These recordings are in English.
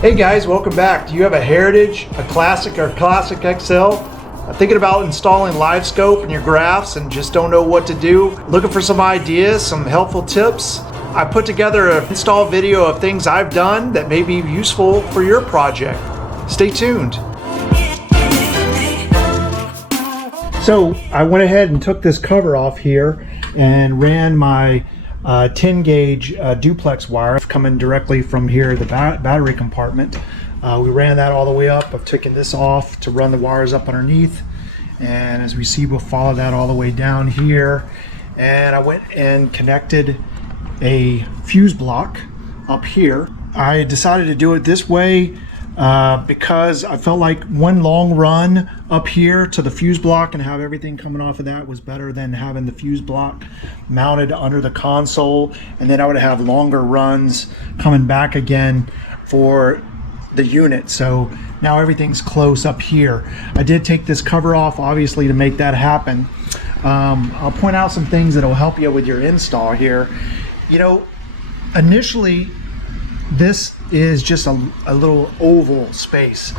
Hey guys, welcome back. Do you have a Heritage, a Classic, or Classic XL? Thinking about installing Livescope in your graphs and just don't know what to do? Looking for some ideas, some helpful tips? I put together an install video of things I've done that may be useful for your project. Stay tuned. So I went ahead and took this cover off here and ran my 10 gauge duplex wire coming directly from here, the battery compartment. We ran that all the way up. I've taken this off to run the wires up underneath, and as we see, we'll follow that all the way down here. And I went and connected a fuse block up here. I decided to do it this way because I felt like one long run up here to the fuse block and have everything coming off of that was better than having the fuse block mounted under the console, and then I would have longer runs coming back again for the unit. So now everything's close up here. I did take this cover off obviously to make that happen. I'll point out some things that will help you with your install here. You know, initially this is just a little oval space.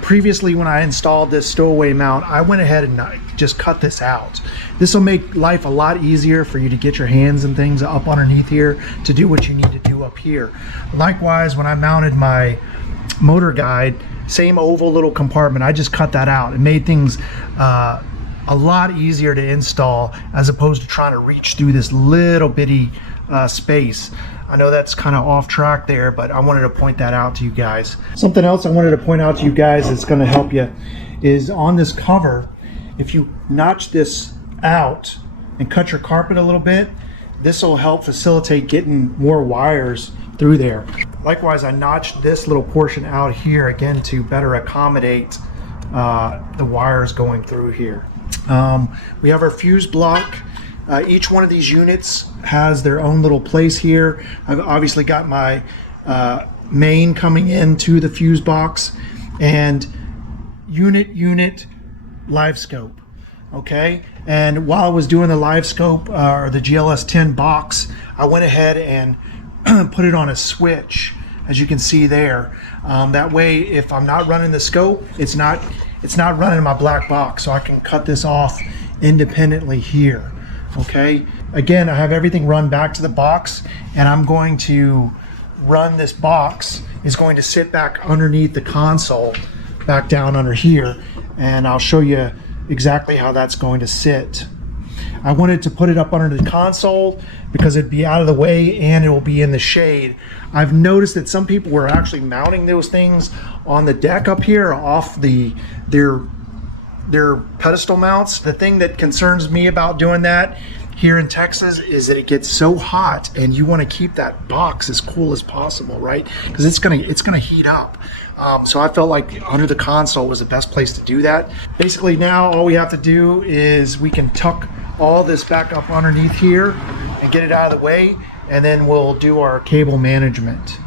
Previously, when I installed this stowaway mount, I went ahead and just cut this out. This will make life a lot easier for you to get your hands and things up underneath here to do what you need to do up here. Likewise, when I mounted my motor guide, same oval little compartment, I just cut that out. It made things a lot easier to install as opposed to trying to reach through this little bitty space. I know that's kind of off track there, but I wanted to point that out to you guys. Something else I wanted to point out to you guys that's going to help you is on this cover, if you notch this out and cut your carpet a little bit, this will help facilitate getting more wires through there. Likewise, I notched this little portion out here again to better accommodate the wires going through here. We have our fuse block. Each one of these units has their own little place here. I've obviously got my main coming into the fuse box and unit Livescope. Okay, and while I was doing the Livescope or the GLS 10 box, I went ahead and put it on a switch, as you can see there. That way, if I'm not running the scope, it's not running my black box, so I can cut this off independently here. Okay, again, I have everything run back to the box, and I'm going to run this box is going to sit back underneath the console, back down under here, and I'll show you exactly how that's going to sit. I wanted to put it up under the console because it'd be out of the way and it will be in the shade. I've noticed that some people were actually mounting those things on the deck up here off their pedestal mounts. The thing that concerns me about doing that here in Texas is that it gets so hot, and you want to keep that box as cool as possible, right? Because it's gonna heat up. So I felt like under the console was the best place to do that. Basically, now all we have to do is we can tuck all this back up underneath here and get it out of the way, and then we'll do our cable management.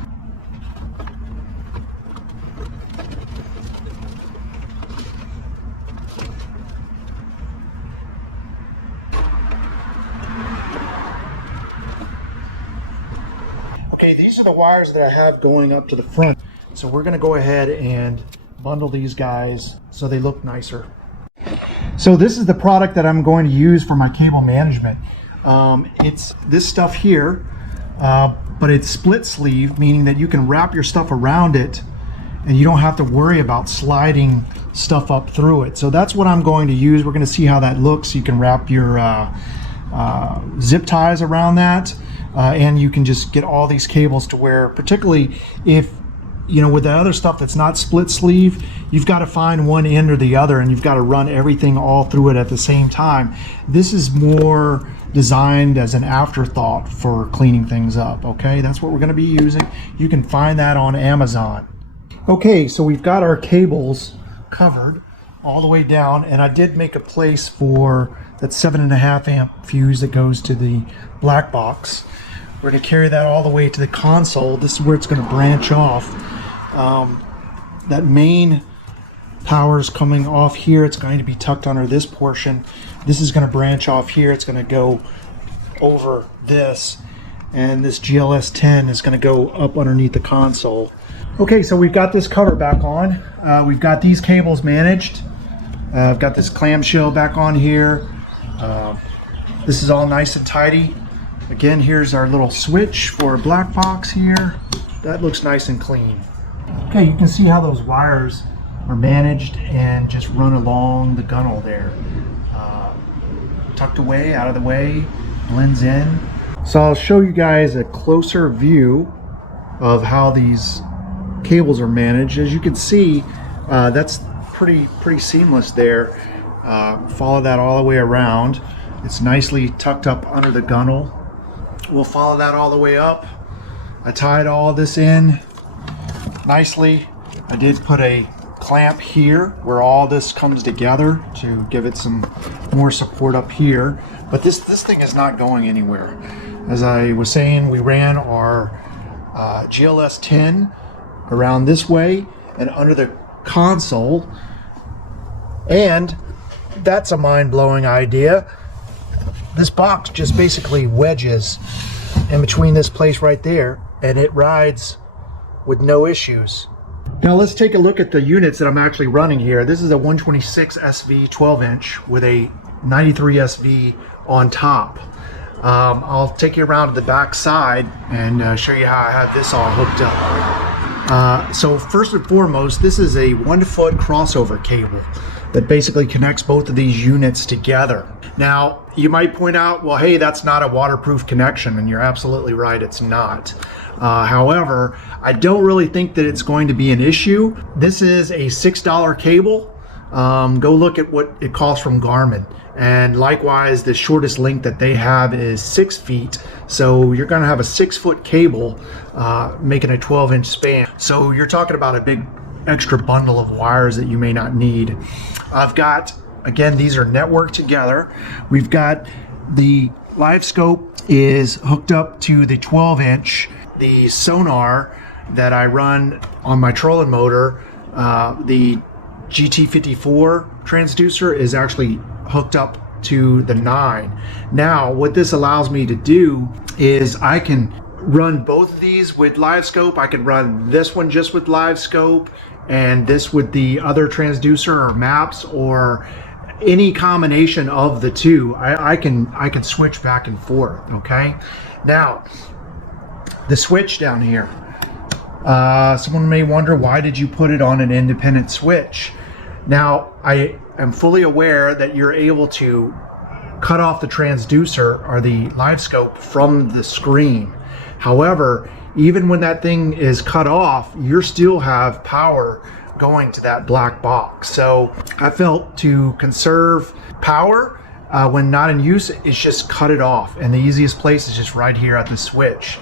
Okay, these are the wires that I have going up to the front. So we're gonna go ahead and bundle these guys so they look nicer. So this is the product that I'm going to use for my cable management. It's this stuff here, but it's split sleeve, meaning that you can wrap your stuff around it and you don't have to worry about sliding stuff up through it. So that's what I'm going to use. We're gonna see how that looks. You can wrap your zip ties around that. And you can just get all these cables to where, particularly if, you know, with the other stuff that's not split sleeve, you've got to find one end or the other, and you've got to run everything all through it at the same time. This is more designed as an afterthought for cleaning things up, okay? That's what we're going to be using. You can find that on Amazon. Okay, so we've got our cables covered all the way down, and I did make a place for that 7.5 amp fuse that goes to the black box. We're going to carry that all the way to the console. This is where it's going to branch off. That main power is coming off here. It's going to be tucked under this portion. This is going to branch off here. It's going to go over this, and this GLS 10 is going to go up underneath the console. Okay, so we've got this cover back on. We've got these cables managed. I've got this clamshell back on here. This is all nice and tidy. Again, here's our little switch for a black box here. That looks nice and clean. Okay, you can see how those wires are managed and just run along the gunnel there. Tucked away, out of the way, blends in. So I'll show you guys a closer view of how these cables are managed. As you can see, that's pretty seamless there. Follow that all the way around. It's nicely tucked up under the gunnel. We'll follow that all the way up. I tied all this in nicely. I did put a clamp here where all this comes together to give it some more support up here. But this thing is not going anywhere. As I was saying, we ran our GLS 10 around this way and under the console, and that's a mind-blowing idea. This box just basically wedges in between this place right there, and it rides with no issues. Now let's take a look at the units that I'm actually running here. This is a 126 SV 12-inch with a 93 SV on top. I'll take you around to the back side and show you how I have this all hooked up. So first and foremost, this is a 1-foot crossover cable that basically connects both of these units together. Now you might point out, well, hey, that's not a waterproof connection, and you're absolutely right, it's not. However, I don't really think that it's going to be an issue. This is a $6 cable. Go look at what it costs from Garmin. And likewise, the shortest length that they have is 6 feet. So you're going to have a 6-foot cable making a 12-inch span. So you're talking about a big extra bundle of wires that you may not need. I've got, again, these are networked together. We've got the Livescope is hooked up to the 12-inch. The sonar that I run on my trolling motor, the GT54 transducer, is actually hooked up to the 9. Now what this allows me to do is I can run both of these with Livescope. I can run this one just with Livescope and this with the other transducer or maps, or any combination of the two. I can switch back and forth. Okay, now the switch down here, someone may wonder, why did you put it on an independent switch? Now I am fully aware that you're able to cut off the transducer or the Livescope from the screen. However, even when that thing is cut off, you still have power going to that black box. So I felt to conserve power when not in use, is just cut it off. And the easiest place is just right here at the switch.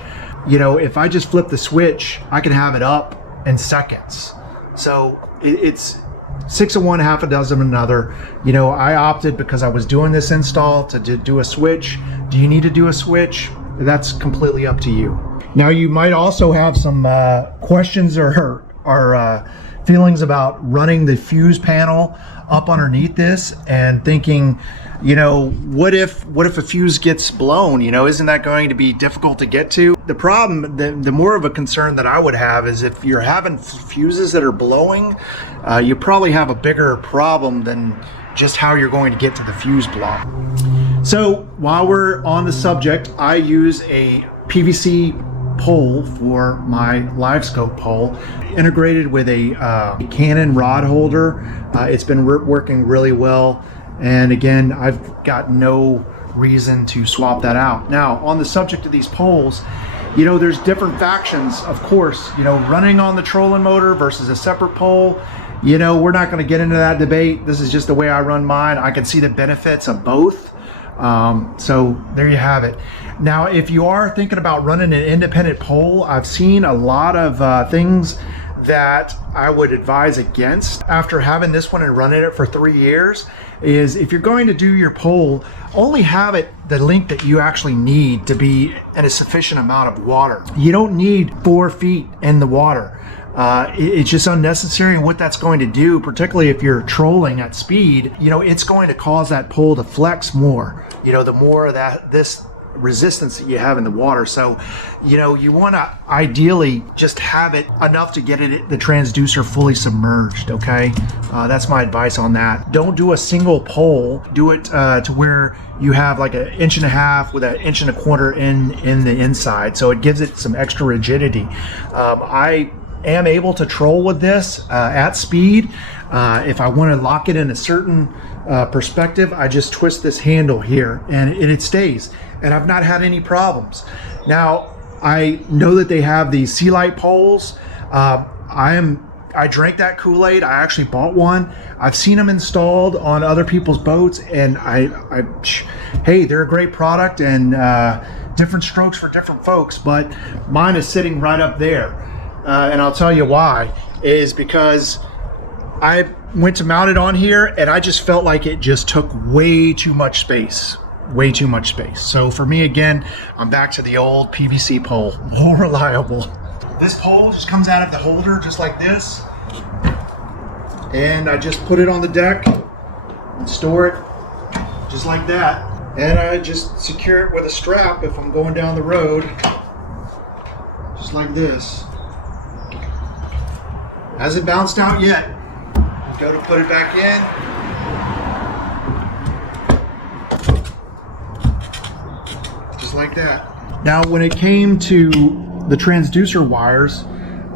You know, if I just flip the switch, I can have it up in seconds. So it's 6 of one, half a dozen of another. You know, I opted, because I was doing this install, to do a switch. Do you need to do a switch? That's completely up to you. Now you might also have some questions or feelings about running the fuse panel up underneath this and thinking, you know, what if a fuse gets blown? You know, isn't that going to be difficult to get to? The problem, the more of a concern that I would have, is if you're having fuses that are blowing, you probably have a bigger problem than just how you're going to get to the fuse block. So while we're on the subject, I use a PVC pole for my Livescope pole, integrated with a Canon rod holder. It's been working really well, and again, I've got no reason to swap that out. Now, on the subject of these poles, you know, there's different factions, of course. You know, running on the trolling motor versus a separate pole, you know, we're not going to get into that debate. This is just the way I run mine. I can see the benefits of both. So there you have it. Now, if you are thinking about running an independent pole, I've seen a lot of things that I would advise against after having this one and running it for 3 years. Is if you're going to do your pole, only have it the length that you actually need to be in a sufficient amount of water. You don't need 4 feet in the water. It's just unnecessary. And what that's going to do, particularly if you're trolling at speed, you know, it's going to cause that pole to flex more. You know, the more that this resistance that you have in the water. So, you know, you want to ideally just have it enough to get the transducer fully submerged, okay? That's my advice on that. Don't do a single pole. Do it to where you have like 1.5 inches with 1.25 inches in the inside, so it gives it some extra rigidity. I am able to troll with this at speed. If I want to lock it in a certain perspective, I just twist this handle here and it stays, and I've not had any problems. Now, I know that they have these sea light poles. I drank that Kool-Aid. I actually bought one. I've seen them installed on other people's boats, and hey, they're a great product, and different strokes for different folks, but mine is sitting right up there. And I'll tell you why, is because I went to mount it on here and I just felt like it just took way too much space. So for me, again, I'm back to the old PVC pole, more reliable. This pole just comes out of the holder just like this, and I just put it on the deck and store it just like that, and I just secure it with a strap if I'm going down the road, just like this. Hasn't bounced out yet. Go to put it back in. Just like that. Now, when it came to the transducer wires,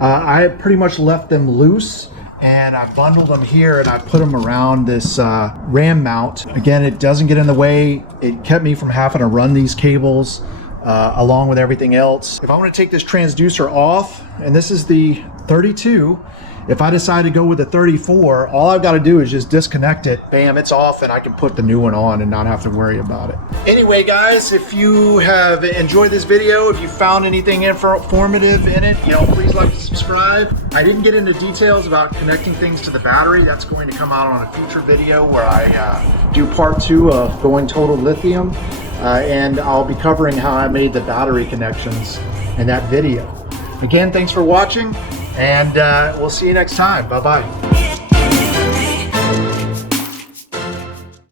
I pretty much left them loose, and I bundled them here and I put them around this ram mount. Again, it doesn't get in the way. It kept me from having to run these cables along with everything else. If I want to take this transducer off, and this is the 32, if I decide to go with the 34, all I've got to do is just disconnect it. Bam, it's off, and I can put the new one on and not have to worry about it. Anyway, guys, if you have enjoyed this video, if you found anything informative in it, you know, please like and subscribe. I didn't get into details about connecting things to the battery. That's going to come out on a future video where I do part 2 of going total lithium, and I'll be covering how I made the battery connections in that video. Again, thanks for watching, and we'll see you next time. Bye-bye.